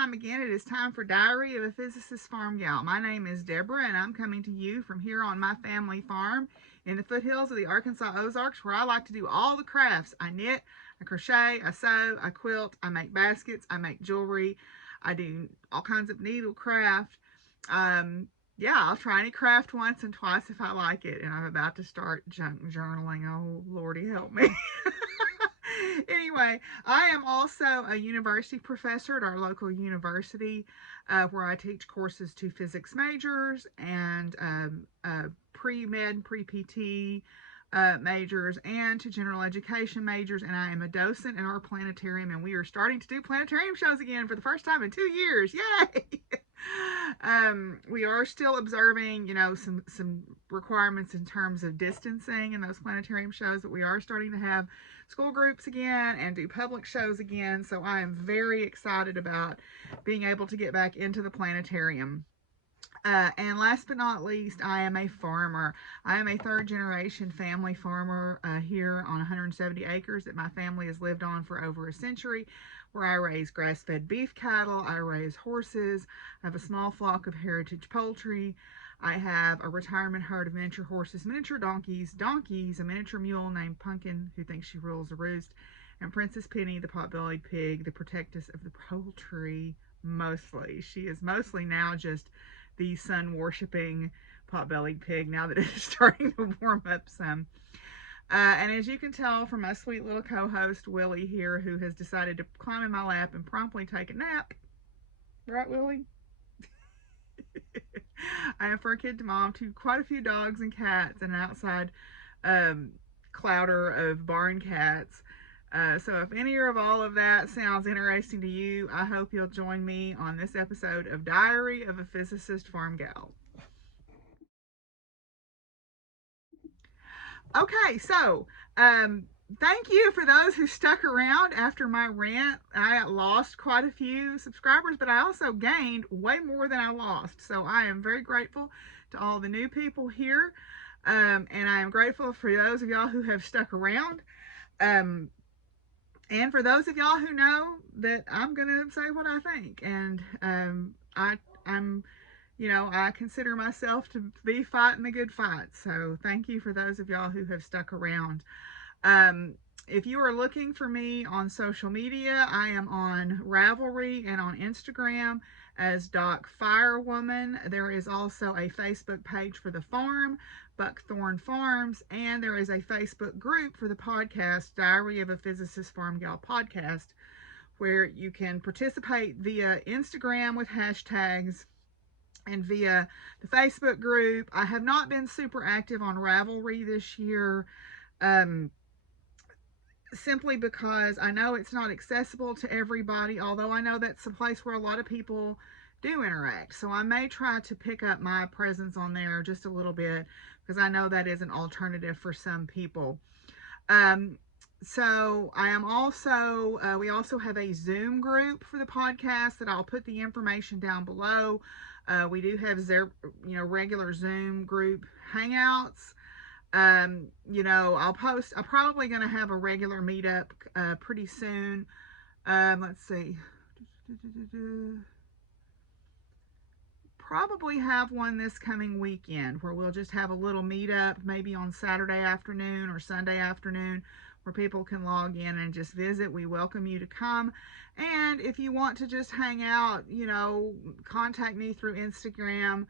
time again. It is time for Diary of a Physicist Farmgal. My name is Deborah, and I'm coming to you from here on my family farm in the foothills of the Arkansas Ozarks, where I like to do all the crafts. I knit, I crochet, I sew, I quilt, I make baskets, I make jewelry, I do all kinds of needlecraft. Yeah, I'll try any craft once and twice if I like it, and I'm about to start junk journaling. Oh, Lordy help me. Anyway, I am also a university professor at our local university, where I teach courses to physics majors and pre-med, pre-PT majors, and to general education majors. And I am a docent in our planetarium, and we are starting to do planetarium shows again for the first time in 2 years. Yay! We are still observing, some requirements in terms of distancing in those planetarium shows, but we are starting to have school groups again and do public shows again. So I am very excited about being able to get back into the planetarium. And last but not least, I am a farmer. I am a third generation family farmer here on 170 acres that my family has lived on for over a century, where I raise grass-fed beef cattle, I raise horses, I have a small flock of heritage poultry, I have a retirement herd of miniature horses, miniature donkeys, a miniature mule named Pumpkin, who thinks she rules the roost, and Princess Penny, the pot-bellied pig, the protectress of the poultry, mostly. She is mostly now just the sun-worshipping pot-bellied pig, now that it is starting to warm up some. And as you can tell from my sweet little co-host, Willie here, who has decided to climb in my lap and promptly take a nap. Right, Willie? I am for a kid to mom to quite a few dogs and cats and an outside clouder of barn cats. So if any of all of that sounds interesting to you, I hope you'll join me on this episode of Diary of a Physicist Farmgal. Okay, so thank you for those who stuck around after my rant. I lost quite a few subscribers, but I also gained way more than I lost. So I am very grateful to all the new people here. And I am grateful for those of y'all who have stuck around. And for those of y'all who know that I'm going to say what I think. And I'm I consider myself to be fighting the good fight. So thank you for those of y'all who have stuck around. If you are looking for me on social media, I am on Ravelry and on Instagram as Doc Firewoman. There is also a Facebook page for the farm, Buckthorn Farms, and there is a Facebook group for the podcast, Diary of a Physicist Farmgal podcast, where you can participate via Instagram with hashtags and via the Facebook group. I have not been super active on Ravelry this year, simply because I know it's not accessible to everybody, although I know that's a place where a lot of people do interact. So I may try to pick up my presence on there just a little bit, because I know that is an alternative for some people. So I am also, we also have a Zoom group for the podcast that I'll put the information down below. We do have regular Zoom group hangouts. I'm probably going to have a regular meetup pretty soon. Let's see. Probably have one this coming weekend where we'll just have a little meetup, maybe on Saturday afternoon or Sunday afternoon, where people can log in and just visit. We welcome you to come. And if you want to just hang out, contact me through Instagram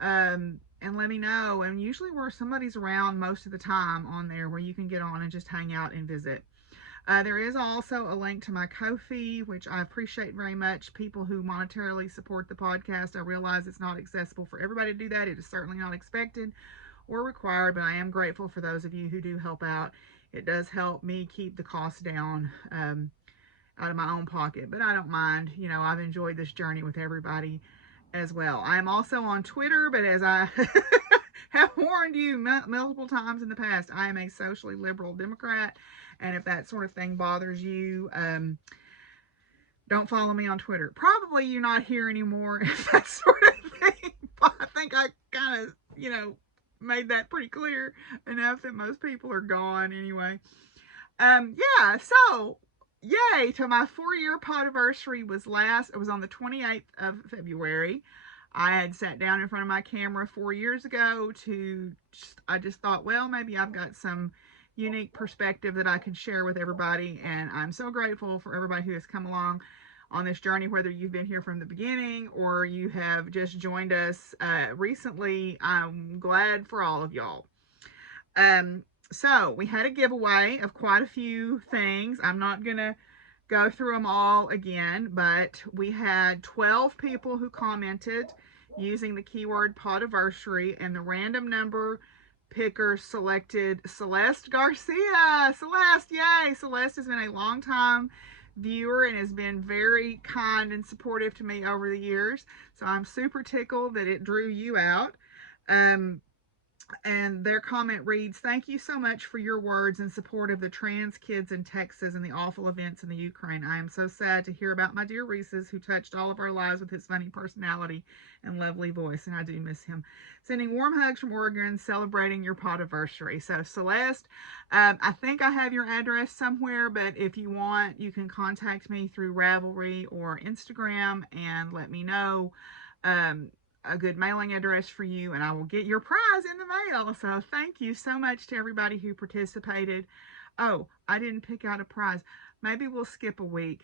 and let me know. And usually where somebody's around most of the time on there, where you can get on and just hang out and visit. There is also a link to my Ko-fi, which I appreciate very much. People who monetarily support the podcast, I realize it's not accessible for everybody to do that. It is certainly not expected or required, but I am grateful for those of you who do help out. It does help me keep the costs down out of my own pocket, but I don't mind. I've enjoyed this journey with everybody as well. I am also on Twitter, but as I have warned you multiple times in the past, I am a socially liberal Democrat, and if that sort of thing bothers you, don't follow me on Twitter. Probably you're not here anymore if that sort of thing. I think I kind of, made that pretty clear enough that most people are gone anyway. Yeah, so yay, to my 4-year podiversary it was on the 28th of February. I had sat down in front of my camera 4 years ago I just thought, well, maybe I've got some unique perspective that I can share with everybody. And I'm so grateful for everybody who has come along on this journey, whether you've been here from the beginning or you have just joined us recently. I'm glad for all of y'all. So we had a giveaway of quite a few things. I'm not going to go through them all again, but we had 12 people who commented using the keyword podiversary, and the random number picker selected Celeste Garcia. Celeste, yay! Celeste has been a long time viewer and has been very kind and supportive to me over the years. So I'm super tickled that it drew you out. And their comment reads, "Thank you so much for your words in support of the trans kids in Texas and the awful events in the Ukraine. I am so sad to hear about my dear Reese's, who touched all of our lives with his funny personality and lovely voice, and I do miss him. Sending warm hugs from Oregon, celebrating your podiversary." So Celeste, I think I have your address somewhere, but if you want, you can contact me through Ravelry or Instagram and let me know a good mailing address for you, and I will get your prize in the mail. So thank you so much to everybody who participated. Oh, I didn't pick out a prize. Maybe we'll skip a week.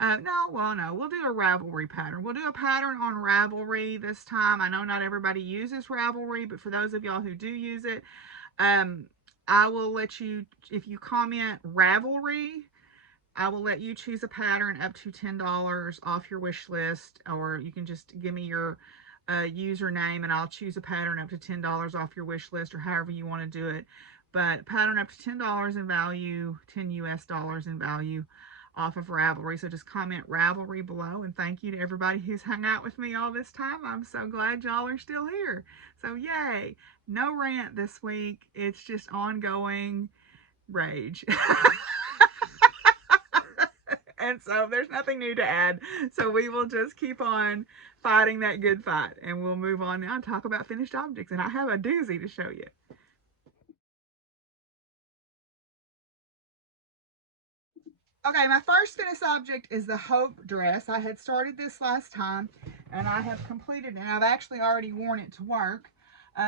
No, we'll do a Ravelry pattern. We'll do a pattern on Ravelry this time. I know not everybody uses Ravelry, but for those of y'all who do use it, I will let you, if you comment Ravelry, I will let you choose a pattern up to $10 off your wish list, or you can just give me your username and I'll choose a pattern up to $10 off your wish list, or however you want to do it. But pattern up to $10 in value, 10 US dollars in value off of Ravelry. So just comment Ravelry below, and thank you to everybody who's hung out with me all this time. I'm so glad y'all are still here. So yay, no rant this week. It's just ongoing rage. And so there's nothing new to add. So we will just keep on fighting that good fight. And we'll move on now and talk about finished objects. And I have a doozy to show you. Okay, my first finished object is the Hope dress. I had started this last time and I have completed it. And I've actually already worn it to work.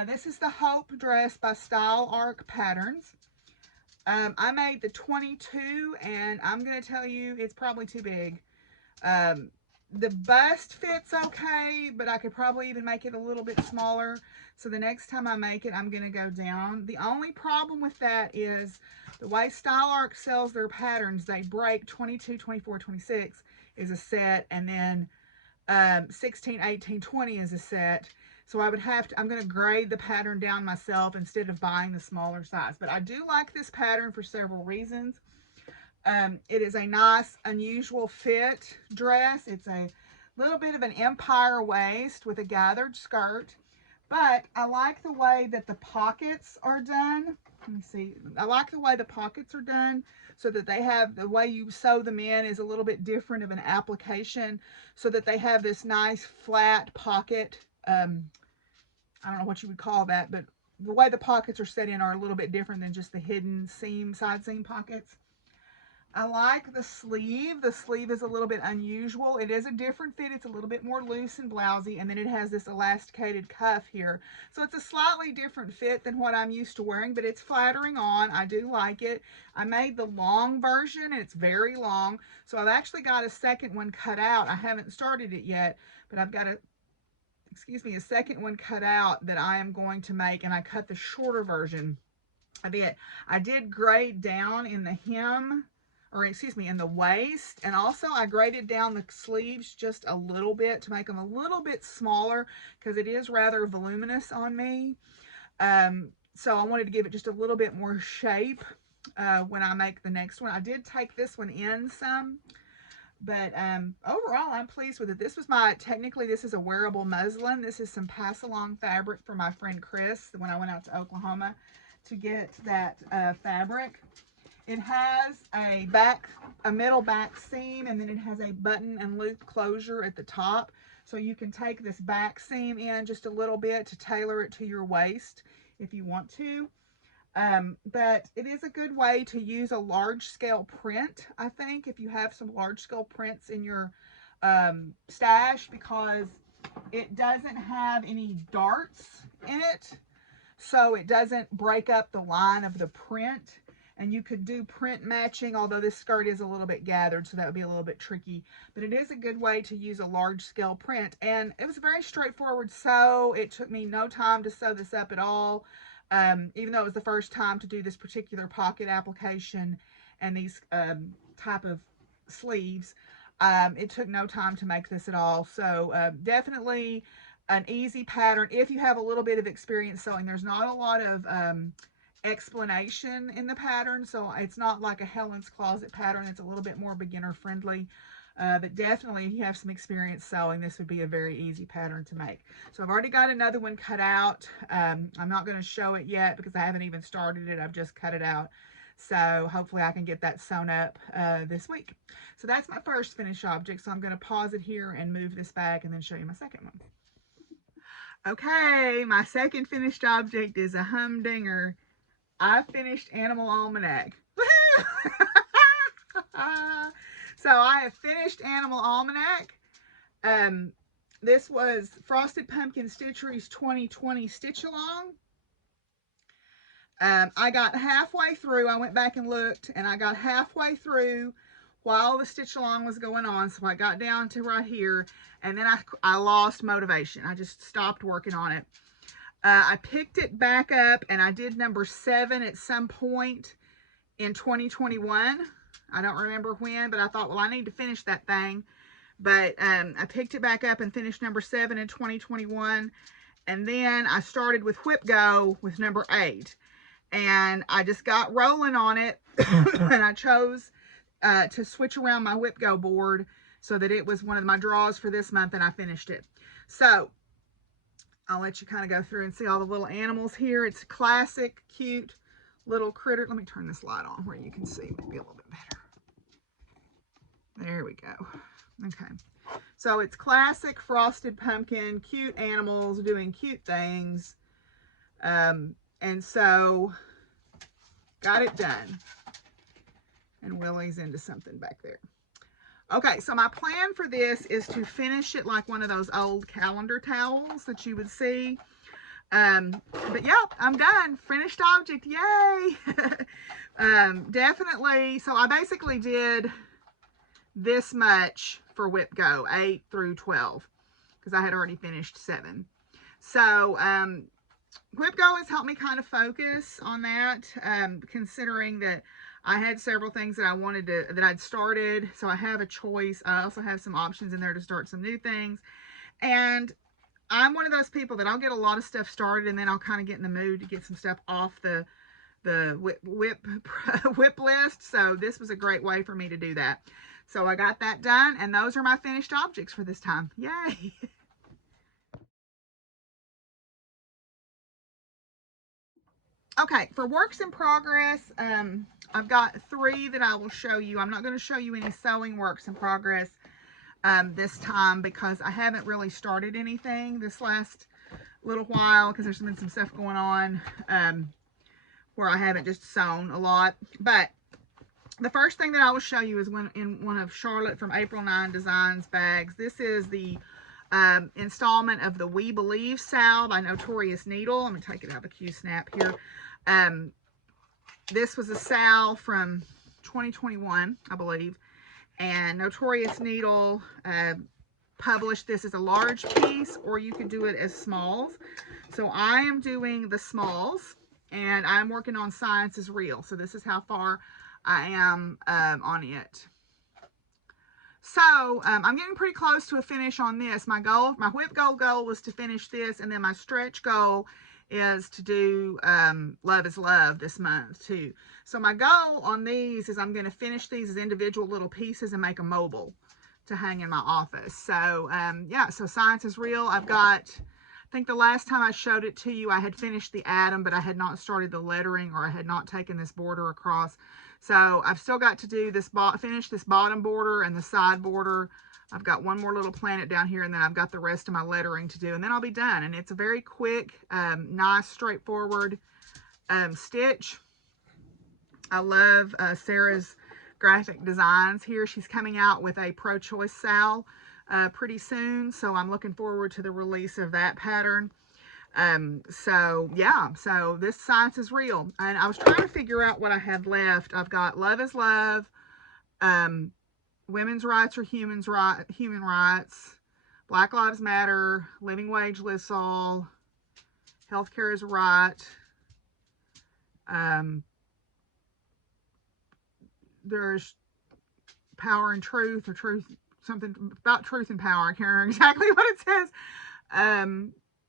This is the Hope dress by Style Arc Patterns. I made the 22, and I'm going to tell you it's probably too big. The bust fits okay, but I could probably even make it a little bit smaller. So the next time I make it, I'm going to go down. The only problem with that is the way Style Arc sells their patterns, they break 22, 24, 26 is a set, and then 16, 18, 20 is a set. So I would have to, I'm going to grade the pattern down myself instead of buying the smaller size. But I do like this pattern for several reasons. It is a nice, unusual fit dress. It's a little bit of an empire waist with a gathered skirt. But I like the way that the pockets are done. Let me see. I like the way the pockets are done, so that they have, the way you sew them in is a little bit different of an application, so that they have this nice flat pocket. I don't know what you would call that, but the way the pockets are set in are a little bit different than just the hidden seam, side seam pockets. I like the sleeve. The sleeve is a little bit unusual. It is a different fit. It's a little bit more loose and blousy, and then it has this elasticated cuff here. So it's a slightly different fit than what I'm used to wearing, but it's flattering on. I do like it. I made the long version, and it's very long. So I've actually got a second one cut out. I haven't started it yet, but I've got a second one cut out that I am going to make, and I cut the shorter version. I did grade down in the hem, or excuse me, in the waist, and also I graded down the sleeves just a little bit to make them a little bit smaller, because it is rather voluminous on me. So I wanted to give it just a little bit more shape when I make the next one. I did take this one in some, but overall, I'm pleased with it. This is a wearable muslin. This is some pass-along fabric for my friend Chris when I went out to Oklahoma to get that fabric. It has a middle back seam, and then it has a button and loop closure at the top. So you can take this back seam in just a little bit to tailor it to your waist if you want to. But it is a good way to use a large scale print, I think, if you have some large scale prints in your stash, because it doesn't have any darts in it, so it doesn't break up the line of the print. And you could do print matching, although this skirt is a little bit gathered, so that would be a little bit tricky. But it is a good way to use a large scale print. And it was a very straightforward sew. It took me no time to sew this up at all. Even though it was the first time to do this particular pocket application and these type of sleeves, it took no time to make this at all. So definitely an easy pattern if you have a little bit of experience sewing. There's not a lot of explanation in the pattern, so it's not like a Helen's Closet pattern. It's a little bit more beginner friendly. But definitely, if you have some experience sewing, this would be a very easy pattern to make. So I've already got another one cut out. I'm not going to show it yet because I haven't even started it. I've just cut it out. So hopefully I can get that sewn up this week. So that's my first finished object. So I'm going to pause it here and move this back and then show you my second one. Okay, my second finished object is a humdinger. I finished Animal Almanac. So I have finished Animal Almanac. This was Frosted Pumpkin Stitchery's 2020 Stitch Along. I got halfway through. I went back and looked, and I got halfway through while the Stitch Along was going on. So I got down to right here, and then I lost motivation. I just stopped working on it. I picked it back up, and I did number 7 at some point in 2021. I don't remember when, but I thought, well, I need to finish that thing. But I picked it back up and finished number 7 in 2021. And then I started with Whip Go with number 8. And I just got rolling on it. And I chose to switch around my Whip Go board so that it was one of my draws for this month, and I finished it. So I'll let you kind of go through and see all the little animals here. It's classic, cute little critter. Let me turn this light on where you can see maybe a little bit better. There we go. Okay. So it's classic Frosted Pumpkin, cute animals doing cute things. And so got it done. And Willie's into something back there. Okay, so my plan for this is to finish it like one of those old calendar towels that you would see. But yeah, I'm done. Finished object, yay! Definitely, so I basically did this much for Whip Go, 8 through 12, because I had already finished 7. So Whip Go has helped me kind of focus on that, considering that I had several things that I wanted to, that I'd started. So I have a choice. I also have some options in there to start some new things. And I'm one of those people that I'll get a lot of stuff started, and then I'll kind of get in the mood to get some stuff off the whip list. So this was a great way for me to do that. So I got that done, and those are my finished objects for this time. Yay! Okay, for works in progress, I've got 3 that I will show you. I'm not going to show you any sewing works in progress this time because I haven't really started anything this last little while because there's been some stuff going on where I haven't just sewn a lot. But the first thing that I will show you is in one of Charlotte from April 9 Designs bags. This is the installment of the We Believe salve by Notorious Needle. Let me take it out of the Q-snap here. This was a salve from 2021, I believe, and Notorious Needle published this as a large piece, or you could do it as smalls. So I am doing the smalls, and I'm working on Science is Real. So this is how far I am on it. So I'm getting pretty close to a finish on this. My Whip goal was to finish this, and then my stretch goal is to do Love is Love this month too. So my goal on these is I'm going to finish these as individual little pieces and make a mobile to hang in my office. So yeah, so Science is Real. I've got, I think the last time I showed it to you, I had finished the atom, but I had not started the lettering, or I had not taken this border across. So I've still got to do this, finish this bottom border and the side border. I've got one more little planet down here, and then I've got the rest of my lettering to do, and then I'll be done. And it's a very quick, nice, straightforward stitch. I love Sarah's graphic designs here. She's coming out with a pro-choice sal pretty soon, so I'm looking forward to the release of that pattern. So yeah, so this science is real. And I was trying to figure out what I had left. I've got Love is Love, Women's Rights are human rights, Black Lives Matter, Living Wage Lists All, Healthcare is a Right. There's Power and Truth, or Truth, something about Truth and Power. I can't remember exactly what it says.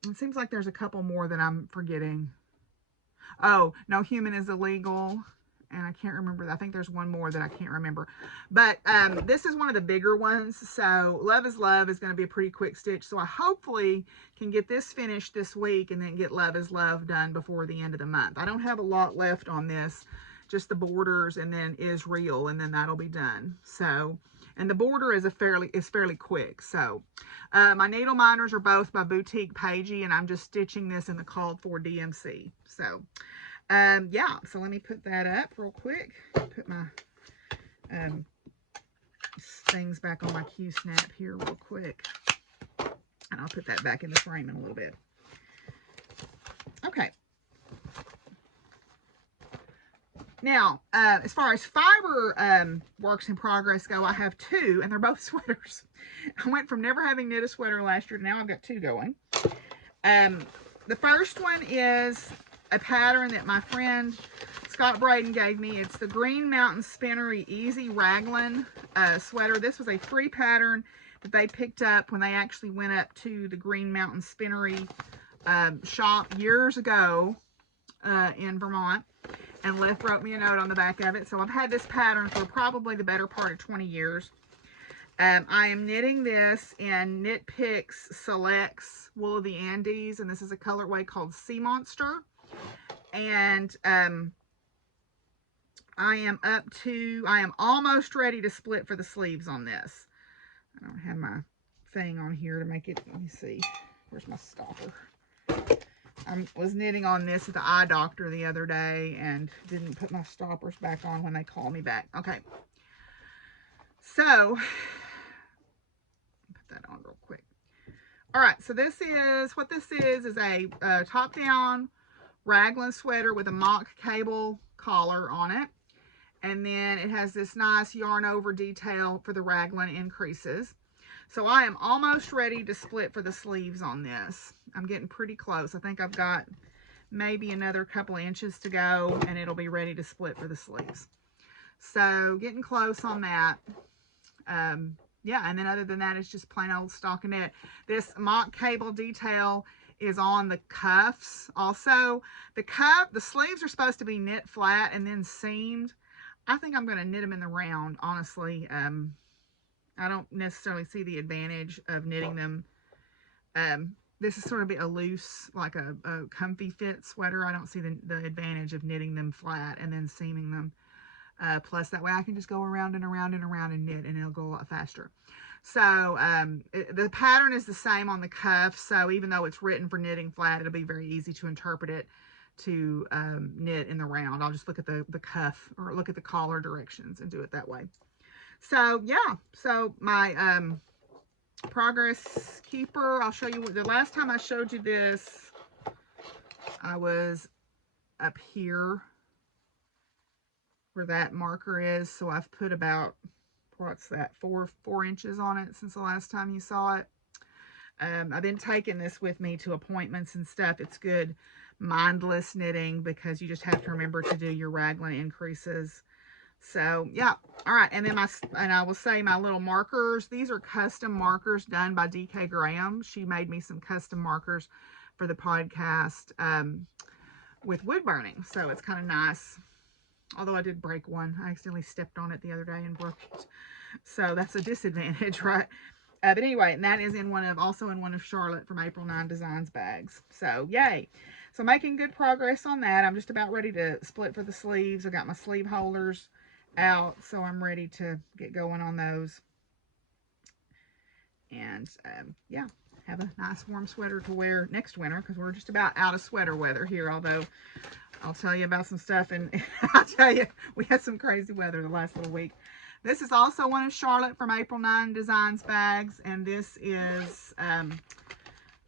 It seems like there's a couple more that I'm forgetting. Oh, No Human is Illegal. And I can't remember. I think there's one more that I can't remember. But this is one of the bigger ones. So Love is Love is going to be a pretty quick stitch. So I hopefully can get this finished this week and then get Love is Love done before the end of the month. I don't have a lot left on this. Just the borders and then Is Real. And then that'll be done. So, and the border is fairly quick. So my needle minders are both by Boutique Pagey. And I'm just stitching this in the called for DMC. So yeah, so let me put that up real quick. Put my things back on my Q-snap here real quick. And I'll put that back in the frame in a little bit. Okay. Now, as far as fiber works in progress go, I have two, and they're both sweaters. I went from never having knit a sweater last year to now I've got two going. The first one is a pattern that my friend Scott Braden gave me. It's the Green Mountain Spinnery Easy Raglan sweater. This was a free pattern that they picked up when they actually went up to the Green Mountain Spinnery shop years ago in Vermont. And Liz wrote me a note on the back of it. So I've had this pattern for probably the better part of 20 years. I am knitting this in Knit Picks Selects Wool of the Andes. And this is a colorway called Sea Monster. And I am almost ready to split for the sleeves on this. I don't have my thing on here to make it, let me see. Where's my stopper? I was knitting on this at the eye doctor the other day and didn't put my stoppers back on when they called me back. Okay. So, put that on real quick. All right. So what this is a top-down raglan sweater with a mock cable collar on it. And then it has this nice yarn over detail for the raglan increases. So I am almost ready to split for the sleeves on this. I'm getting pretty close. I think I've got maybe another couple inches to go and it'll be ready to split for the sleeves. So getting close on that. Yeah, and then other than that, it's just plain old stockinette. This mock cable detail is on the cuffs. Also, the sleeves are supposed to be knit flat and then seamed. I think I'm going to knit them in the round, honestly. I don't necessarily see the advantage of knitting them. This is sort of a loose, like a comfy fit sweater. I don't see the advantage of knitting them flat and then seaming them. Plus, that way I can just go around and around and around and knit, and it'll go a lot faster. So, the pattern is the same on the cuff. So, even though it's written for knitting flat, it'll be very easy to interpret it to knit in the round. I'll just look at the cuff or look at the collar directions and do it that way. So yeah, so my progress keeper, I'll show you what the last time I showed you this, I was up here where that marker is. So I've put about, what's that, four inches on it since the last time you saw it. I've been taking this with me to appointments and stuff. It's good mindless knitting because you just have to remember to do your raglan increases. So yeah, all right. And then I will say my little markers. These are custom markers done by DK Graham. She made me some custom markers for the podcast with wood burning. So it's kind of nice. Although I did break one. I accidentally stepped on it the other day and broke it. So that's a disadvantage, right? But anyway, and that is also in one of Charlotte from April 9 Designs bags. So yay. So making good progress on that. I'm just about ready to split for the sleeves. I got my sleeve holders out, so I'm ready to get going on those. And yeah, have a nice warm sweater to wear next winter because we're just about out of sweater weather here. Although I'll tell you about some stuff, and I'll tell you, we had some crazy weather the last little week. This is also one of Charlotte from April 9 Designs bags, and this is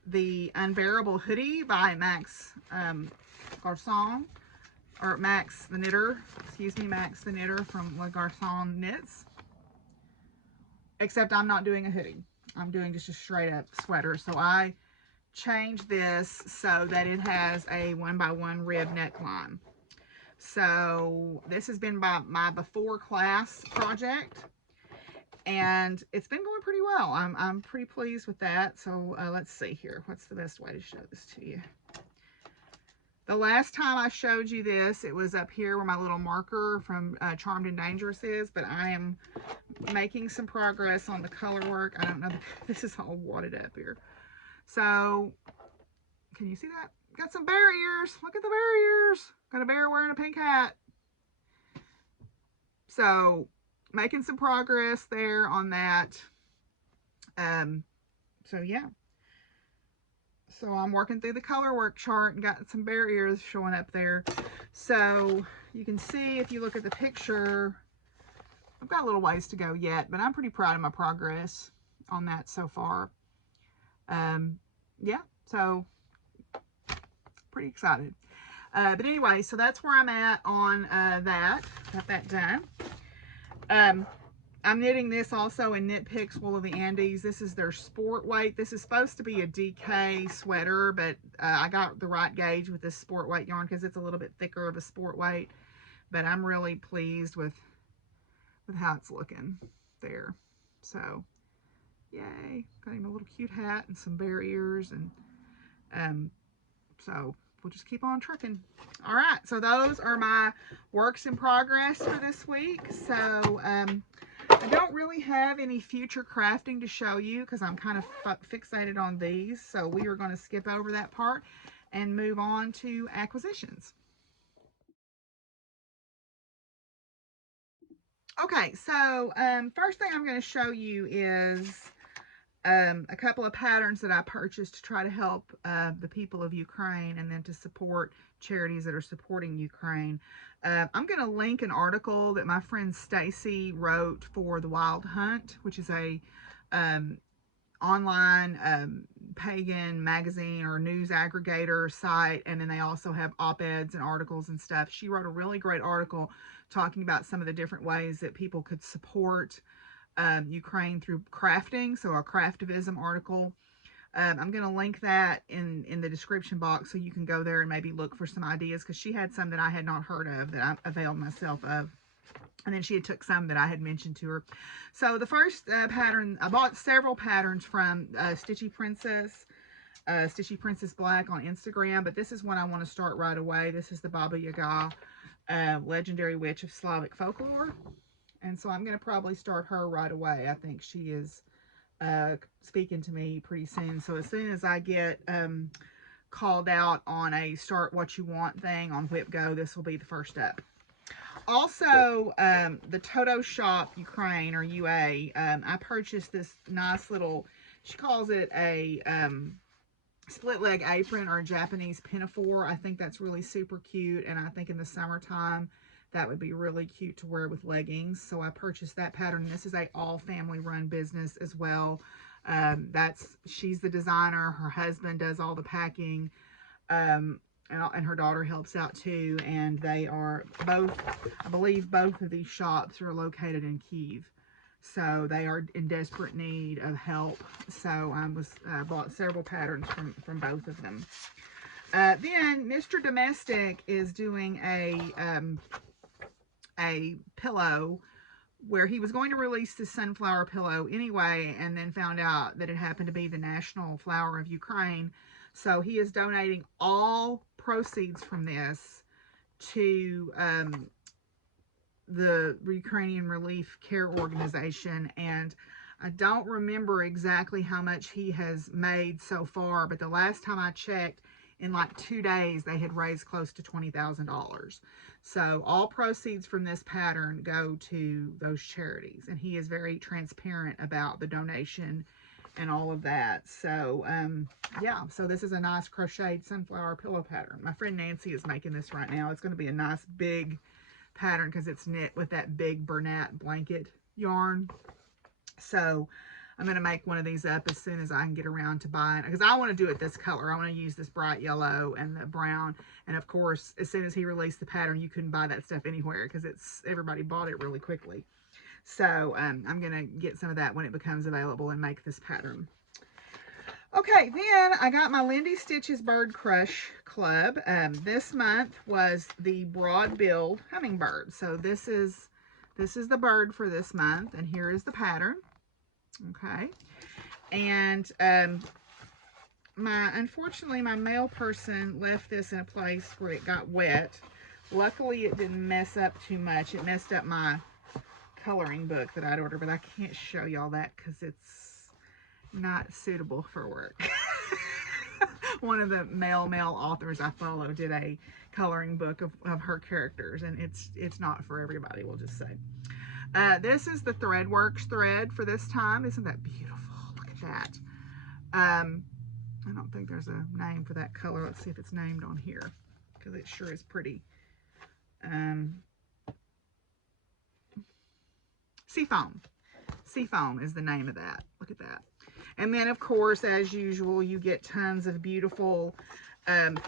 the Unbearable Hoodie by Max Garçon, or Max the Knitter, excuse me, Max the Knitter from Le Garçon Knits. Except I'm not doing a hoodie. I'm doing just a straight up sweater. So I changed this so that it has a 1x1 rib neckline. So this has been my before class project, and it's been going pretty well. I'm pretty pleased with that. So let's see here. What's the best way to show this to you? The last time I showed you this, it was up here where my little marker from Charmed and Dangerous is, but I am making some progress on the color work. I don't know, this is all wadded up here. So, can you see that? Got some bear ears. Look at the bear ears. Got a bear wearing a pink hat. So, making some progress there on that. So yeah. So I'm working through the color work chart and got some bear ears showing up there. So you can see if you look at the picture, I've got a little ways to go yet, but I'm pretty proud of my progress on that so far. Yeah, so pretty excited. But anyway, so that's where I'm at on that. Got that done. I'm knitting this also in Knit Picks Wool of the Andes. This is their sport weight. This is supposed to be a DK sweater, but I got the right gauge with this sport weight yarn because it's a little bit thicker of a sport weight. But I'm really pleased with how it's looking there. So, yay. Got him a little cute hat and some bear ears. And so we'll just keep on trucking. All right, so those are my works in progress for this week. So, I don't really have any future crafting to show you because I'm kind of fixated on these. So we are going to skip over that part and move on to acquisitions. Okay, so first thing I'm going to show you is a couple of patterns that I purchased to try to help the people of Ukraine and then to support charities that are supporting Ukraine. I'm going to link an article that my friend Stacy wrote for The Wild Hunt, which is a online pagan magazine or news aggregator site, and then they also have op-eds and articles and stuff. She wrote a really great article talking about some of the different ways that people could support Ukraine through crafting, so a Craftivism article. I'm going to link that in the description box so you can go there and maybe look for some ideas, because she had some that I had not heard of that I availed myself of. And then she had took some that I had mentioned to her. So the first pattern, I bought several patterns from Stitchy Princess Black on Instagram, but this is one I want to start right away. This is the Baba Yaga, legendary witch of Slavic folklore. And so I'm going to probably start her right away. I think she is speaking to me pretty soon. So as soon as I get called out on a Start What You Want thing on WhipGo, this will be the first step. Also, the Toto Shop Ukraine, or UA, I purchased this nice little, she calls it a split leg apron or a Japanese pinafore. I think that's really super cute, and I think in the summertime that would be really cute to wear with leggings. So I purchased that pattern. This is a all family run business as well. She's the designer. Her husband does all the packing. And her daughter helps out too, and they are both, I believe both of these shops are located in Kyiv, so they are in desperate need of help. So I bought several patterns from both of them. Then Mr. Domestic is doing a pillow where he was going to release the sunflower pillow anyway, and then found out that it happened to be the national flower of Ukraine. So he is donating all proceeds from this to the Ukrainian Relief Care Organization. And I don't remember exactly how much he has made so far, but the last time I checked, in like 2 days, they had raised close to $20,000. So all proceeds from this pattern go to those charities. And he is very transparent about the donation and all of that. So, yeah, so this is a nice crocheted sunflower pillow pattern. My friend Nancy is making this right now. It's going to be a nice big pattern because it's knit with that big Bernat blanket yarn. So I'm going to make one of these up as soon as I can get around to buying it, because I want to do it this color. I want to use this bright yellow and the brown. And of course, as soon as he released the pattern, you couldn't buy that stuff anywhere because everybody bought it really quickly. So I'm going to get some of that when it becomes available and make this pattern. Okay, then I got my Lindy Stitches Bird Crush Club. This month was the broad-billed hummingbird. So this is the bird for this month, and here is the pattern. Okay, and unfortunately my mail person left this in a place where it got wet. Luckily it didn't mess up too much. It messed up my coloring book that I'd ordered, but I can't show y'all that because it's not suitable for work. One of the male authors I follow did a coloring book of her characters, and it's not for everybody, we'll just say. This is the Threadworks thread for this time. Isn't that beautiful? Look at that. I don't think there's a name for that color. Let's see if it's named on here, because it sure is pretty. Seafoam. Seafoam is the name of that. Look at that. And then, of course, as usual, you get tons of beautiful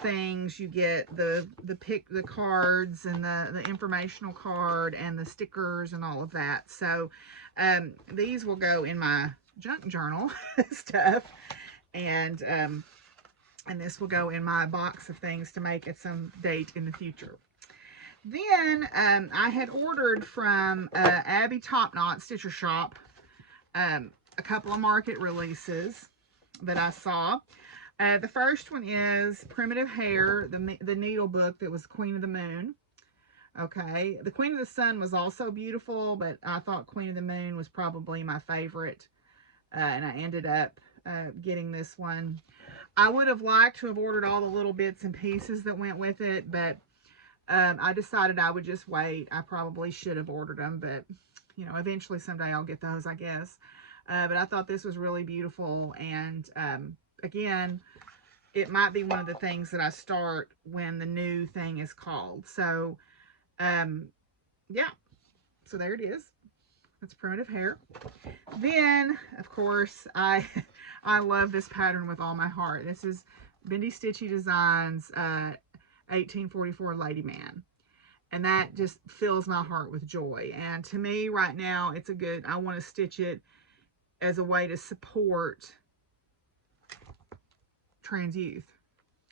things. You get the cards and the informational card and the stickers and all of that. So these will go in my junk journal stuff, and this will go in my box of things to make at some date in the future. Then I had ordered from Abby Topknot Stitcher Shop a couple of market releases that I saw. The first one is Primitive Hair, the needle book that was Queen of the Moon. Okay, the Queen of the Sun was also beautiful, but I thought Queen of the Moon was probably my favorite, and I ended up getting this one. I would have liked to have ordered all the little bits and pieces that went with it, but I decided I would just wait. I probably should have ordered them, but you know, eventually someday I'll get those, I guess. But I thought this was really beautiful, and again, it might be one of the things that I start when the new thing is called. So, yeah, so there it is. That's Primitive Hair. Then, of course, I love this pattern with all my heart. This is Bendy Stitchy Designs 1844 Lady Man. And that just fills my heart with joy. And to me, right now, it's I want to stitch it as a way to support trans youth.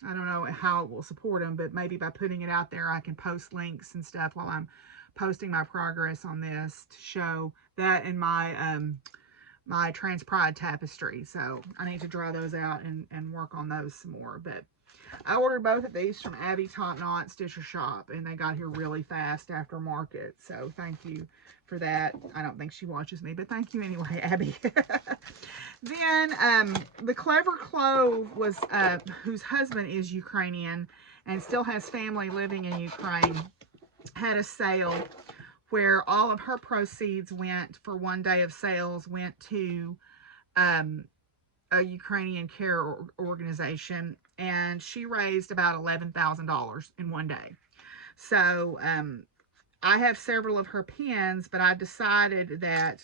I don't know how it will support them, but maybe by putting it out there, I can post links and stuff while I'm posting my progress on this to show that in my my Trans Pride tapestry. So I need to draw those out and work on those some more. But I ordered both of these from Abby Topknot Stitcher Shop, and they got here really fast after market. So thank you for that. I don't think she watches me, but thank you anyway, Abby. Then the Clever Clove was whose husband is Ukrainian and still has family living in Ukraine, had a sale where all of her proceeds went for one day of sales went to a Ukrainian care organization, and she raised about $11,000 in one day. So I have several of her pins, but I decided that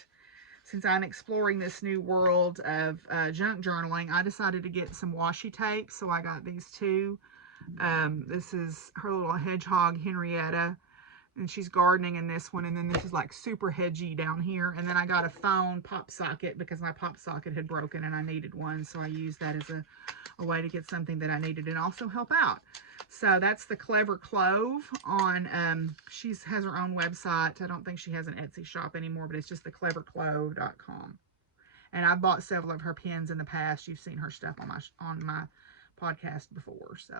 since I'm exploring this new world of junk journaling, I decided to get some washi tape. So I got these two. This is her little hedgehog Henrietta, and she's gardening in this one. And then this is like super hedgy down here. And then I got a phone pop socket because my pop socket had broken and I needed one. So I used that as a way to get something that I needed and also help out. So that's the Clever Clove on, she has her own website. I don't think she has an Etsy shop anymore, but it's just thecleverclove.com. And I've bought several of her pins in the past. You've seen her stuff on my podcast before. So,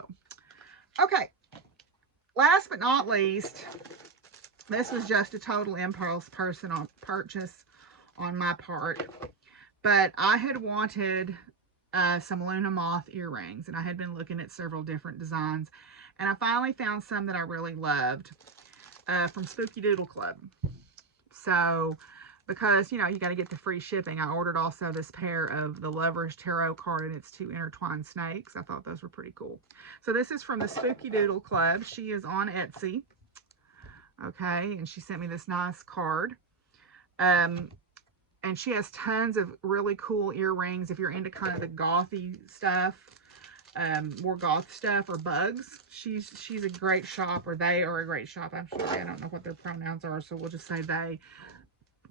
okay. Last but not least, this was just a total impulse purchase on my part. But I had wanted some Luna Moth earrings, and I had been looking at several different designs, and I finally found some that I really loved from Spooky Doodle Club. So because, you know, you got to get the free shipping. I ordered also this pair of the Lover's Tarot card and its 2 intertwined snakes. I thought those were pretty cool. So this is from the Spooky Doodle Club. She is on Etsy. Okay, and she sent me this nice card. And she has tons of really cool earrings if you're into kind of the gothy stuff. More goth stuff or bugs. She's a great shop, or they are a great shop. I'm sorry, I don't know what their pronouns are, so we'll just say they.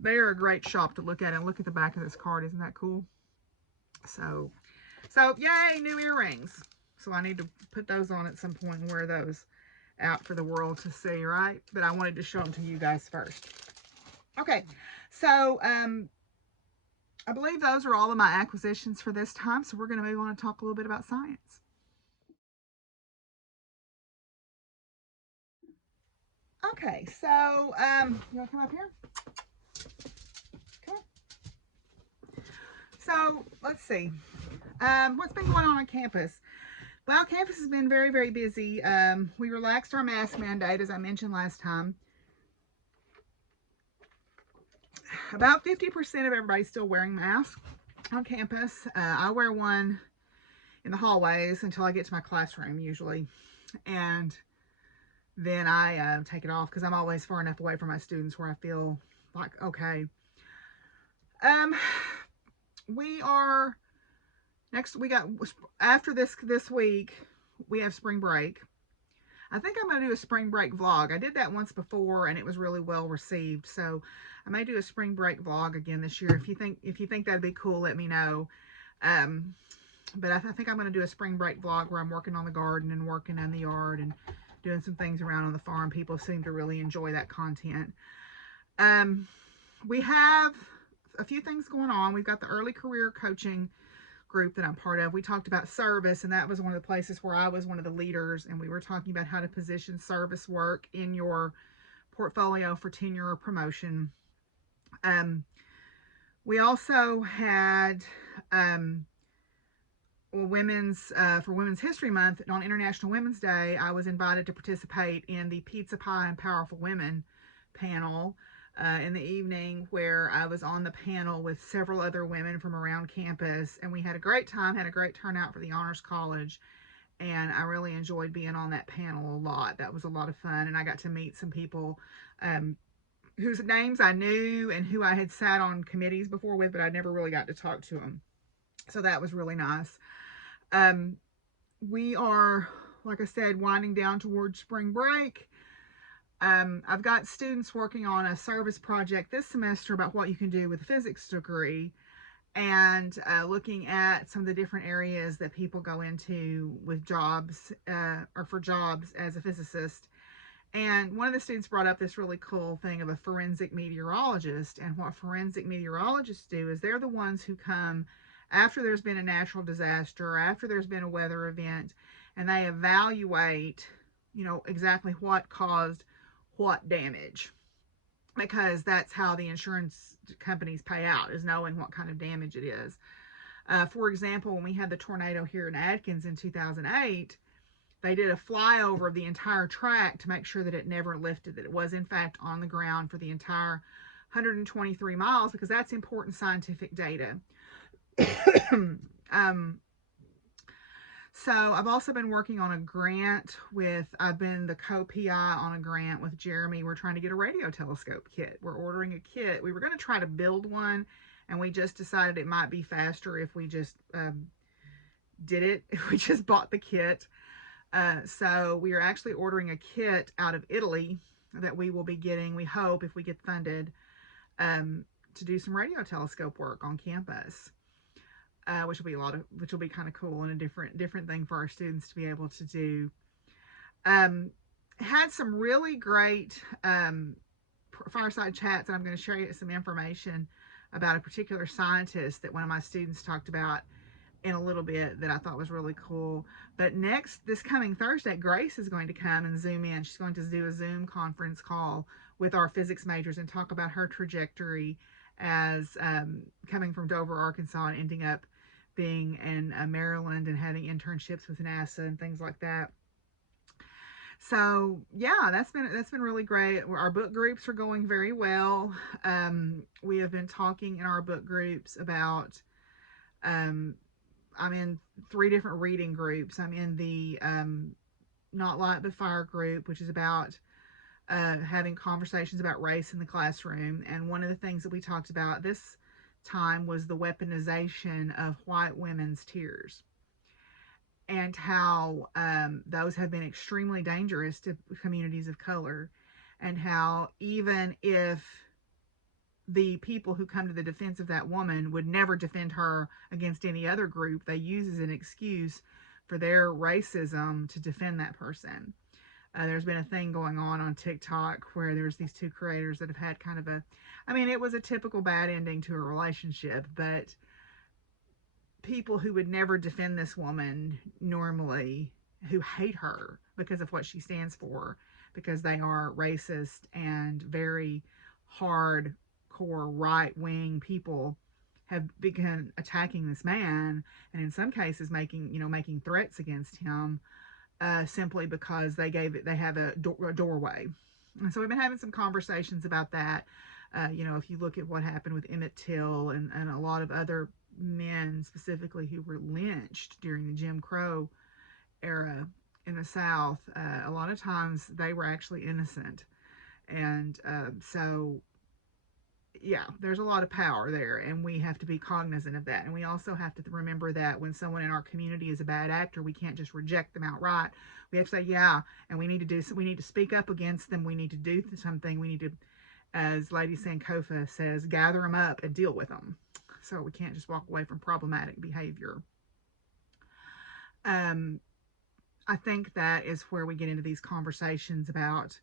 They are a great shop to look at. And look at the back of this card. Isn't that cool? So yay, new earrings. So I need to put those on at some point and wear those out for the world to see, right? But I wanted to show them to you guys first. Okay, so I believe those are all of my acquisitions for this time. So we're going to move on and talk a little bit about science. Okay, so you want to come up here? So let's see. What's been going on campus? Well, campus has been very, very busy. We relaxed our mask mandate, as I mentioned last time. About 50% of everybody's still wearing masks on campus. I wear one in the hallways until I get to my classroom, usually. And then I take it off because I'm always far enough away from my students where I feel like, okay. After this week, we have spring break. I think I'm going to do a spring break vlog. I did that once before and it was really well received. So I may do a spring break vlog again this year. If you think that'd be cool, let me know. But I think I'm going to do a spring break vlog where I'm working on the garden and working in the yard and doing some things around on the farm. People seem to really enjoy that content. We have a few things going on. We've got the early career coaching group that I'm part of. We talked about service, and that was one of the places where I was one of the leaders, and we were talking about how to position service work in your portfolio for tenure or promotion. We also had for Women's History Month on International Women's Day, I was invited to participate in the Pizza Pie and Powerful Women panel in the evening, where I was on the panel with several other women from around campus, and we had a great time, had a great turnout for the Honors College, and I really enjoyed being on that panel a lot. That was a lot of fun, and I got to meet some people whose names I knew and who I had sat on committees before with, but I never really got to talk to them. So that was really nice. We are, like I said, winding down towards spring break. I've got students working on a service project this semester about what you can do with a physics degree, and looking at some of the different areas that people go into with jobs or for jobs as a physicist. And one of the students brought up this really cool thing of a forensic meteorologist. And what forensic meteorologists do is they're the ones who come after there's been a natural disaster, after there's been a weather event, and they evaluate, you know, exactly what caused what damage, because that's how the insurance companies pay out, is knowing what kind of damage it is. For example, when we had the tornado here in Atkins in 2008, they did a flyover of the entire track to make sure that it never lifted, that it was in fact on the ground for the entire 123 miles, because that's important scientific data. So I've also been working on a grant I've been the co-PI on a grant with Jeremy. We're trying to get a radio telescope kit. We're ordering a kit. We were going to try to build one, and we just decided it might be faster if we just did it. If we just bought the kit. So we are actually ordering a kit out of Italy that we will be getting, we hope, if we get funded, to do some radio telescope work on campus. Which will be kind of cool and a different thing for our students to be able to do. Had some really great fireside chats, and I'm going to share you some information about a particular scientist that one of my students talked about in a little bit that I thought was really cool. But this coming Thursday, Grace is going to come and Zoom in. She's going to do a Zoom conference call with our physics majors and talk about her trajectory as coming from Dover, Arkansas, and ending up being in Maryland and having internships with NASA and things like that. So yeah, that's been really great. Our book groups are going very well. We have been talking in our book groups about. Um, I'm in 3 different reading groups. I'm in the Not Light but Fire group, which is about having conversations about race in the classroom. And one of the things that we talked about this time was the weaponization of white women's tears, and how those have been extremely dangerous to communities of color, and how even if the people who come to the defense of that woman would never defend her against any other group, they use as an excuse for their racism to defend that person. There's been a thing going on TikTok where there's these 2 creators that have had kind of a, I mean, it was a typical bad ending to a relationship, but people who would never defend this woman normally, who hate her because of what she stands for, because they are racist and very hardcore right wing people, have begun attacking this man, and in some cases making threats against him, simply because they have a doorway. And so we've been having some conversations about that. If you look at what happened with Emmett Till and a lot of other men specifically who were lynched during the Jim Crow era in the South, a lot of times they were actually innocent. And so yeah, there's a lot of power there, and we have to be cognizant of that. And we also have to remember that when someone in our community is a bad actor, we can't just reject them outright. We have to say, yeah, and we need to speak up against them. We need to do something. We need to, as Lady Sankofa says, gather them up and deal with them. So we can't just walk away from problematic behavior. I think that is where we get into these conversations about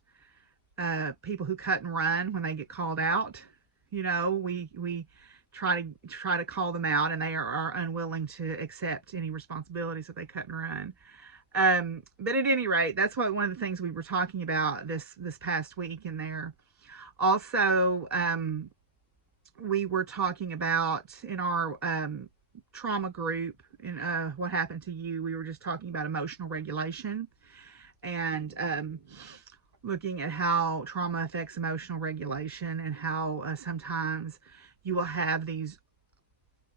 people who cut and run when they get called out. We try to call them out, and they are unwilling to accept any responsibility, so they cut and run. But at any rate, that's one of the things we were talking about this past week in there. Also, we were talking about in our trauma group in What Happened to You. We were just talking about emotional regulation, and looking at how trauma affects emotional regulation, and how sometimes you will have these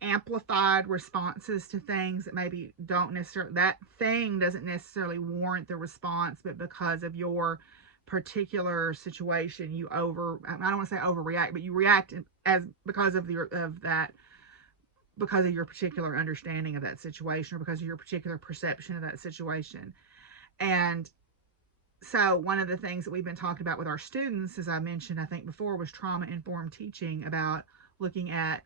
amplified responses to things that maybe that thing doesn't necessarily warrant the response, but because of your particular situation, I don't want to say overreact, but you react as because of that, because of your particular understanding of that situation, or because of your particular perception of that situation. And so one of the things that we've been talking about with our students, as I mentioned, I think before, was trauma-informed teaching, about looking at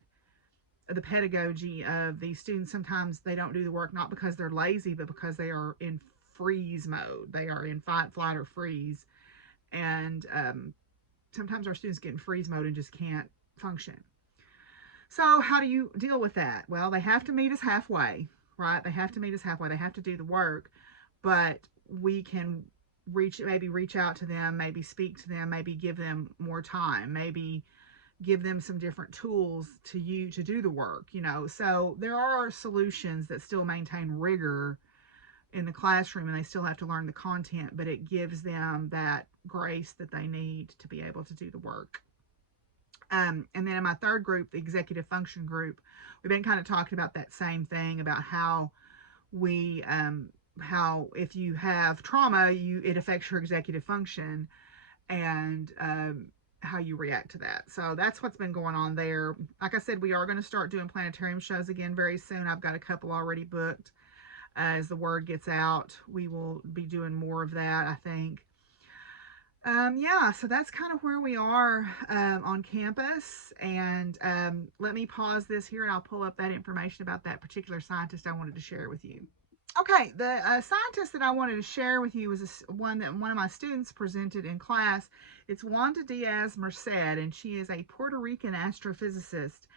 the pedagogy of these students. Sometimes they don't do the work not because they're lazy, but because they are in freeze mode. They are in fight, flight, or freeze. And sometimes our students get in freeze mode and just can't function. So how do you deal with that? Well, they have to meet us halfway, right? They have to meet us halfway. They have to do the work, but we can reach out to them, maybe speak to them, maybe give them more time, maybe give them some different tools to do the work. So there are solutions that still maintain rigor in the classroom, and they still have to learn the content, but it gives them that grace that they need to be able to do the work. And then in my third group, the executive function group, we've been kind of talking about that same thing, about how how if you have trauma, it affects your executive function, and how you react to that. So that's what's been going on there. Like I said, we are going to start doing planetarium shows again very soon. I've got a couple already booked. As the word gets out, we will be doing more of that, I think. Yeah, so that's kind of where we are on campus. And let me pause this here, and I'll pull up that information about that particular scientist I wanted to share with you. Okay, the scientist that I wanted to share with you was one that one of my students presented in class. It's Wanda Diaz Merced, and she is a Puerto Rican astrophysicist.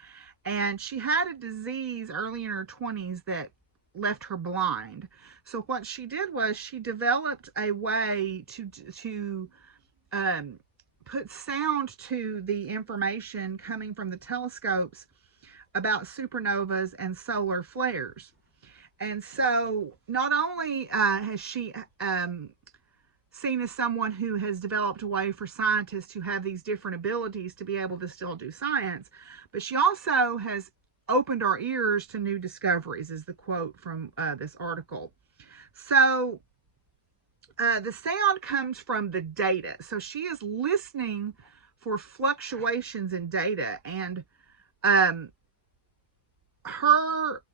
And she had a disease early in her 20s that left her blind. So what she did was she developed a way to put sound to the information coming from the telescopes about supernovas and solar flares. And so not only has she seen as someone who has developed a way for scientists who have these different abilities to be able to still do science. But she also has opened our ears to new discoveries, is the quote from this article. So the sound comes from the data. So she is listening for fluctuations in data, and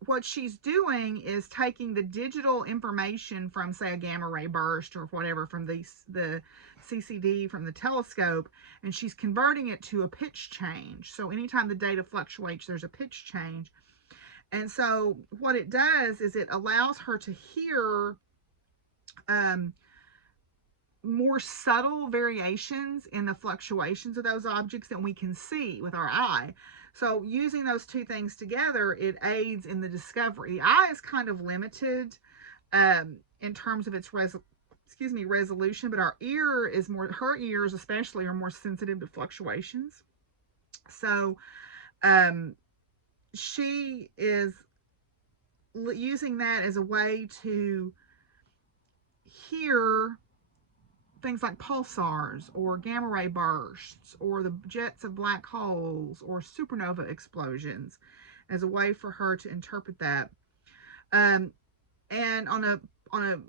what she's doing is taking the digital information from, say, a gamma ray burst or whatever from the CCD from the telescope, and she's converting it to a pitch change. So anytime the data fluctuates, there's a pitch change. And so what it does is it allows her to hear more subtle variations in the fluctuations of those objects than we can see with our eye. So using those two things together, it aids in the discovery. The eye is kind of limited in terms of its resolution, but our ear is more, her ears especially, are more sensitive to fluctuations. So she is using that as a way to hear things like pulsars or gamma ray bursts or the jets of black holes or supernova explosions as a way for her to interpret that. And on a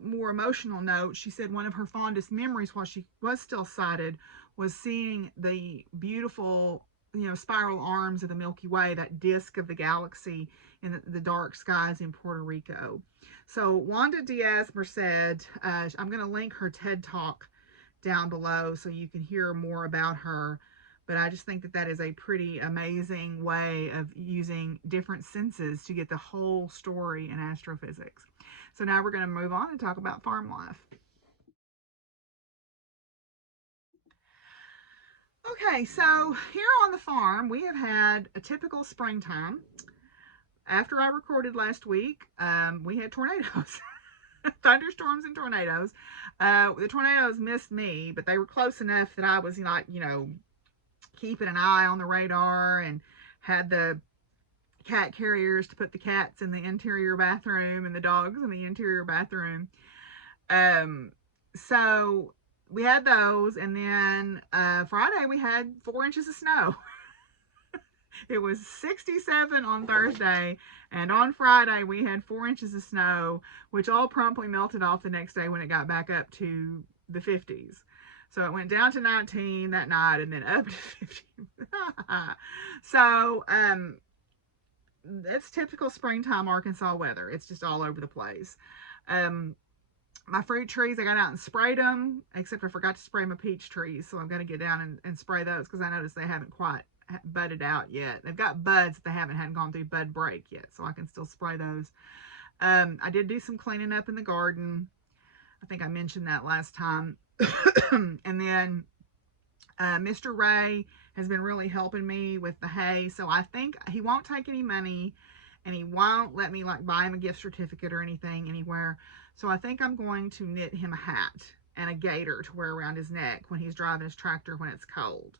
more emotional note, she said one of her fondest memories while she was still sighted was seeing the beautiful, spiral arms of the Milky Way, that disk of the galaxy in the dark skies in Puerto Rico. So Wanda Diaz Merced, I'm going to link her TED Talk down below so you can hear more about her. But I just think that that is a pretty amazing way of using different senses to get the whole story in astrophysics. So now we're going to move on and talk about farm life. Okay, so here on the farm, we have had a typical springtime. After I recorded last week, we had tornadoes. Thunderstorms and tornadoes. The tornadoes missed me, but they were close enough that I was like, keeping an eye on the radar and had the cat carriers to put the cats in the interior bathroom and the dogs in the interior bathroom. So we had those, and then Friday we had 4 inches of snow. It was 67 on Thursday, and on Friday we had 4 inches of snow, which all promptly melted off the next day when it got back up to the 50s. So it went down to 19 that night and then up to 50. So it's typical springtime Arkansas weather. It's just all over the place. My fruit trees, I got out and sprayed them, except I forgot to spray my peach trees, so I'm going to get down and spray those because I noticed they haven't quite budded out yet. They've got buds, they hadn't gone through bud break yet, so I can still spray those. I did do some cleaning up in the garden. I think I mentioned that last time. And then Mr. Ray has been really helping me with the hay, so I think he won't take any money and he won't let me buy him a gift certificate or anything anywhere. So I think I'm going to knit him a hat and a gaiter to wear around his neck when he's driving his tractor when it's cold.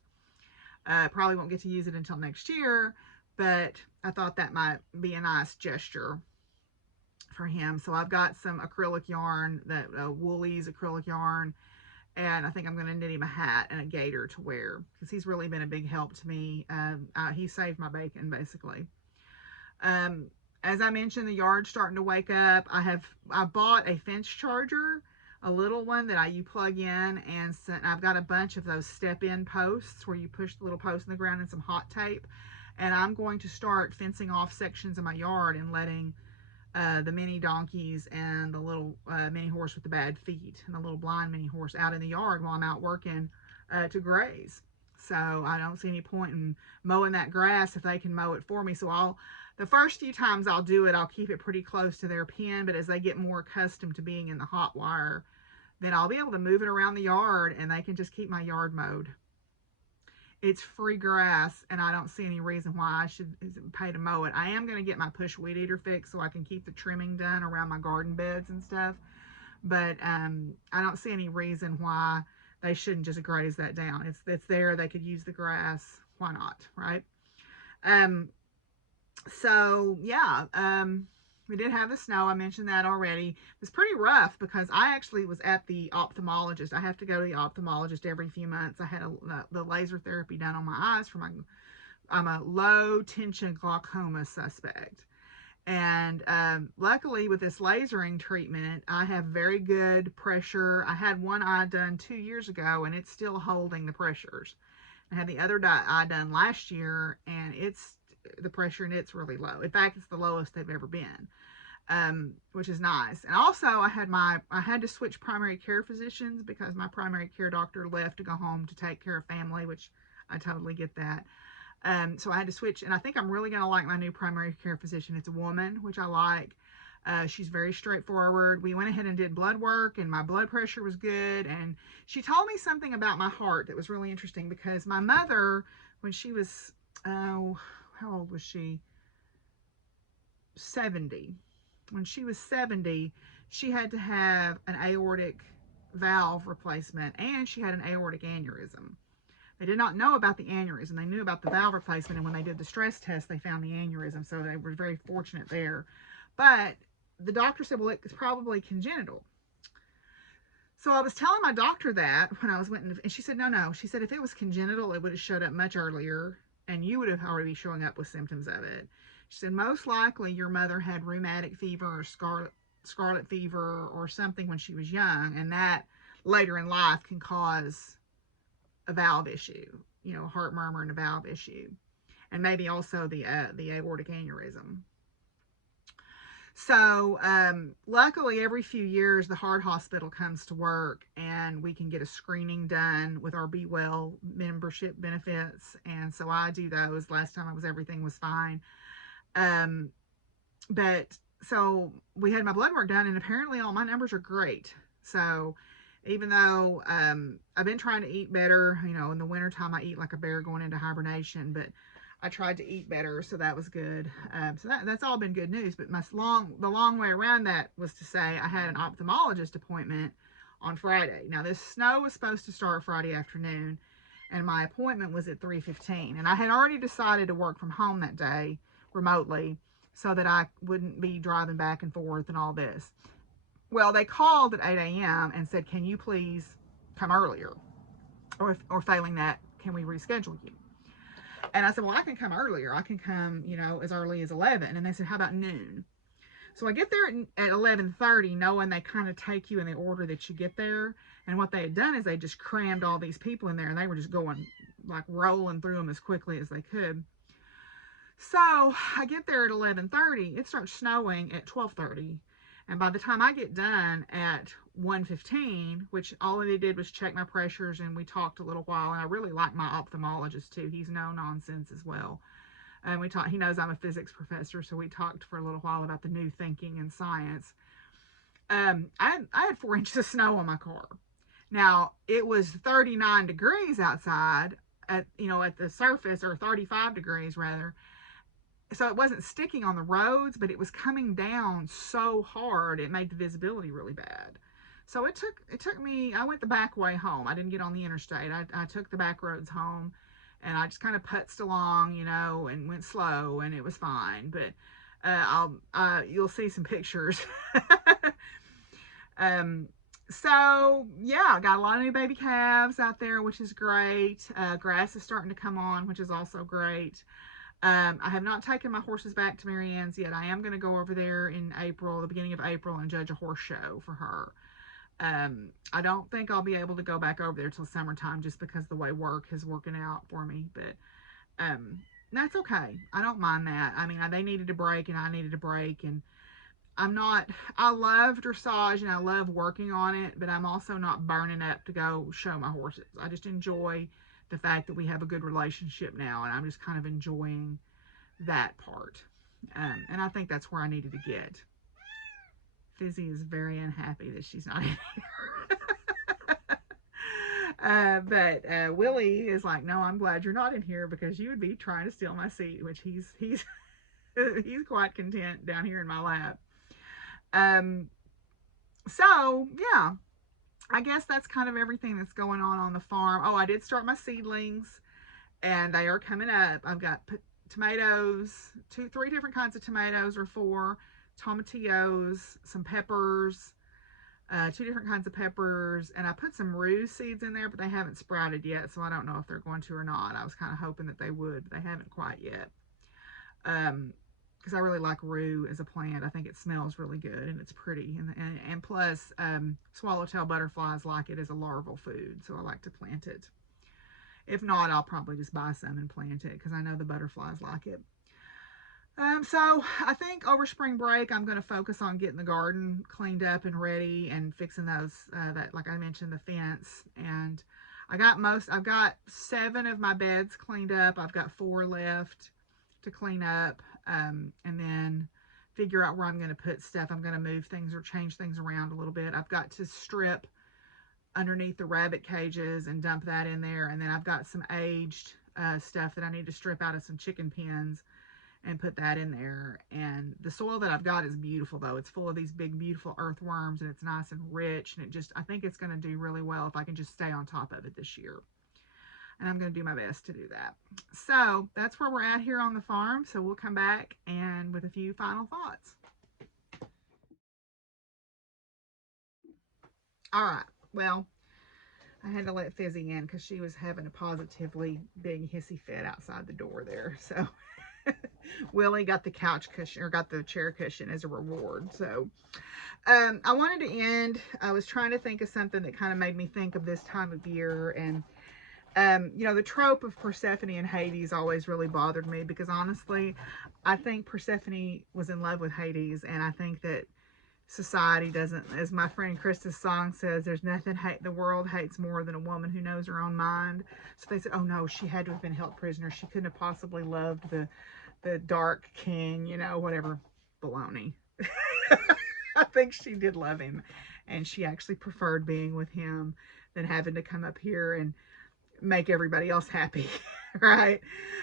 Probably won't get to use it until next year, but I thought that might be a nice gesture for him. So I've got some acrylic yarn, that Willie's acrylic yarn, and I think I'm going to knit him a hat and a gaiter to wear because he's really been a big help to me. He saved my bacon, basically. As I mentioned, the yard's starting to wake up. I bought a fence charger, a little one that you plug in, and I've got a bunch of those step-in posts where you push the little post in the ground and some hot tape. And I'm going to start fencing off sections of my yard and letting the mini donkeys and the little mini horse with the bad feet and the little blind mini horse out in the yard while I'm out working to graze. So I don't see any point in mowing that grass if they can mow it for me. So the first few times I'll do it, I'll keep it pretty close to their pen, but as they get more accustomed to being in the hot wire, then I'll be able to move it around the yard and they can just keep my yard mowed. It's free grass, and I don't see any reason why I should pay to mow it. I am going to get my push weed eater fixed so I can keep the trimming done around my garden beds and stuff, but I don't see any reason why they shouldn't just graze that down. It's there. They could use the grass. Why not, right? So yeah, We did have the snow. I mentioned that already. It was pretty rough because I actually was at the ophthalmologist. I have to go to the ophthalmologist every few months. I had the laser therapy done on my eyes for my, I'm a low tension glaucoma suspect. And luckily with this lasering treatment, I have very good pressure. I had one eye done 2 years ago and it's still holding the pressures. I had the other eye done last year and the pressure in it's really low. In fact, it's the lowest they've ever been, which is nice. And also I had to switch primary care physicians because my primary care doctor left to go home to take care of family, which I totally get that. So I had to switch, and I think I'm really going to like my new primary care physician. It's a woman, which I like. She's very straightforward. We went ahead and did blood work, and my blood pressure was good. And she told me something about my heart that was really interesting because my mother, when she was, oh, how old was she? 70. When she was 70, she had to have an aortic valve replacement, and she had an aortic aneurysm. They did not know about the aneurysm. They knew about the valve replacement, and when they did the stress test, they found the aneurysm, so they were very fortunate there. But the doctor said, well, it's probably congenital. So I was telling my doctor that when I was and she said, no. She said, if it was congenital, it would have showed up much earlier, and you would have already been showing up with symptoms of it. She said, most likely your mother had rheumatic fever or scarlet fever or something when she was young, and that later in life can cause a valve issue, heart murmur and a valve issue, and maybe also the aortic aneurysm. So luckily every few years the heart hospital comes to work and we can get a screening done with our Be Well membership benefits, and so I do those. Last time everything was fine. But so we had my blood work done and apparently all my numbers are great. So even though I've been trying to eat better, in the wintertime I eat like a bear going into hibernation, but I tried to eat better, so that was good. So that's all been good news. But the long way around that was to say I had an ophthalmologist appointment on Friday. Now this snow was supposed to start Friday afternoon, and my appointment was at 3:15. And I had already decided to work from home that day remotely so that I wouldn't be driving back and forth and all this. Well, they called at 8 a.m. and said, can you please come earlier? Or failing that, can we reschedule you? And I said, well, I can come earlier. I can come, as early as 11. And they said, how about noon? So I get there at 11:30, knowing they kind of take you in the order that you get there. And what they had done is they just crammed all these people in there, and they were just going, like rolling through them as quickly as they could. So I get there at 11:30. It starts snowing at 12:30. And by the time I get done at 1:15, which all they did was check my pressures and we talked a little while, and I really like my ophthalmologist too. He's no nonsense as well. And he knows I'm a physics professor, so we talked for a little while about the new thinking in science. I had 4 inches of snow on my car. Now, it was 39 degrees outside at the surface, or 35 degrees rather. So it wasn't sticking on the roads, but it was coming down so hard it made the visibility really bad. So it took me, I went the back way home. I didn't get on the interstate. I took the back roads home, and I just kind of putzed along, and went slow, and it was fine. But you'll see some pictures. So yeah, I got a lot of new baby calves out there, which is great. Grass is starting to come on, which is also great. I have not taken my horses back to Marianne's yet. I am going to go over there in April, the beginning of April, and judge a horse show for her. I don't think I'll be able to go back over there till summertime just because the way work is working out for me. But that's okay. I don't mind that. I mean, they needed a break and I needed a break. And I love dressage and I love working on it, but I'm also not burning up to go show my horses. I just enjoy the fact that we have a good relationship now, and I'm just kind of enjoying that part. And I think that's where I needed to get. Phizzy is very unhappy that she's not in here. But Willie is like, no, I'm glad you're not in here because you would be trying to steal my seat, which he's he's quite content down here in my lap. So yeah, I guess that's kind of everything that's going on the farm. Oh, I did start my seedlings, and they are coming up. I've got tomatoes, 3 different kinds of tomatoes, or 4. tomatillos, some peppers, two different kinds of peppers, and I put some rue seeds in there, but they haven't sprouted yet, so I don't know if they're going to or not. I was kind of hoping that they would, but they haven't quite yet. Because I really like rue as a plant. I think it smells really good and it's pretty. And plus, swallowtail butterflies like it as a larval food, so I like to plant it. If not, I'll probably just buy some and plant it because I know the butterflies like it. So I think over spring break, I'm going to focus on getting the garden cleaned up and ready and fixing those, that, like I mentioned, the fence. And I've got 7 of my beds cleaned up. I've got 4 left to clean up, and then figure out where I'm going to put stuff. I'm going to move things or change things around a little bit. I've got to strip underneath the rabbit cages and dump that in there. And then I've got some aged stuff that I need to strip out of some chicken pens and put that in there. And the soil that I've got is beautiful, though. It's full of these big, beautiful earthworms, and it's nice and rich. And I think it's going to do really well if I can just stay on top of it this year. And I'm going to do my best to do that. So that's where we're at here on the farm. So we'll come back and with a few final thoughts. All right. Well, I had to let Phizzy in because she was having a positively big hissy fit outside the door there. So Willie got the couch cushion, or got the chair cushion as a reward. So I wanted to end, I was trying to think of something that kind of made me think of this time of year. And the trope of Persephone and Hades always really bothered me because honestly, I think Persephone was in love with Hades, and I think that society doesn't, as my friend Krista's song says, there's nothing the world hates more than a woman who knows her own mind. So they said, oh no, she had to have been held prisoner. She couldn't have possibly loved the dark king, whatever baloney. I think she did love him, and she actually preferred being with him than having to come up here and make everybody else happy. Right?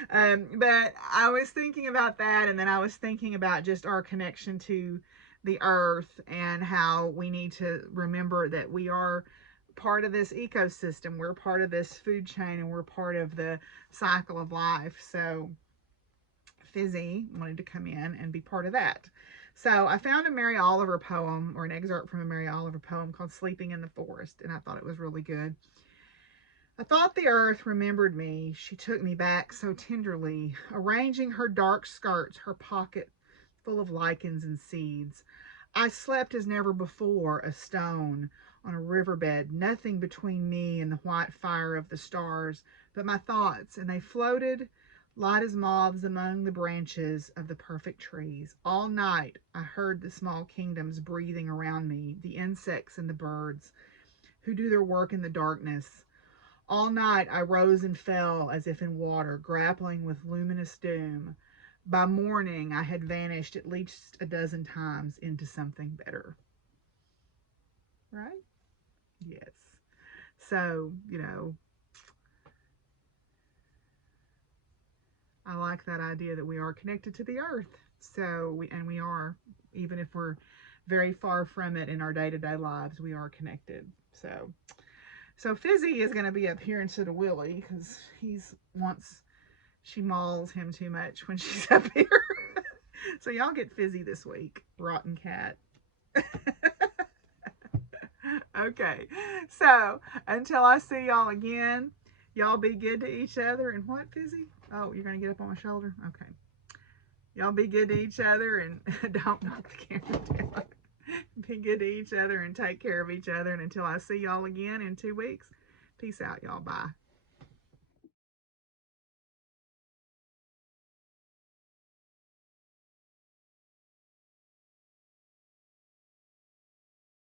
But I was thinking about that, and then I was thinking about just our connection to the earth and how we need to remember that we are part of this ecosystem. We're part of this food chain, and we're part of the cycle of life. So Phizzy wanted to come in and be part of that. So I found a Mary Oliver poem, or an excerpt from a Mary Oliver poem called Sleeping in the Forest, and I thought it was really good. I thought the earth remembered me. She took me back so tenderly, arranging her dark skirts, her pocket full of lichens and seeds. I slept as never before, a stone on a riverbed, nothing between me and the white fire of the stars but my thoughts, and they floated light as moths among the branches of the perfect trees. All night I heard the small kingdoms breathing around me, the insects and the birds who do their work in the darkness. All night I rose and fell as if in water, grappling with luminous doom. By morning I had vanished at least a dozen times into something better. Right? Yes. So, I like that idea that we are connected to the earth. So we are, even if we're very far from it in our day-to-day lives, we are connected. So Phizzy is going to be up here instead of Willie because she mauls him too much when she's up here. So y'all get Phizzy this week, rotten cat. Okay, so until I see y'all again, y'all be good to each other. And what, Phizzy? Oh, you're going to get up on my shoulder? Okay. Y'all be good to each other and don't knock the camera down. Be good to each other and take care of each other. And until I see y'all again in 2 weeks, peace out, y'all. Bye.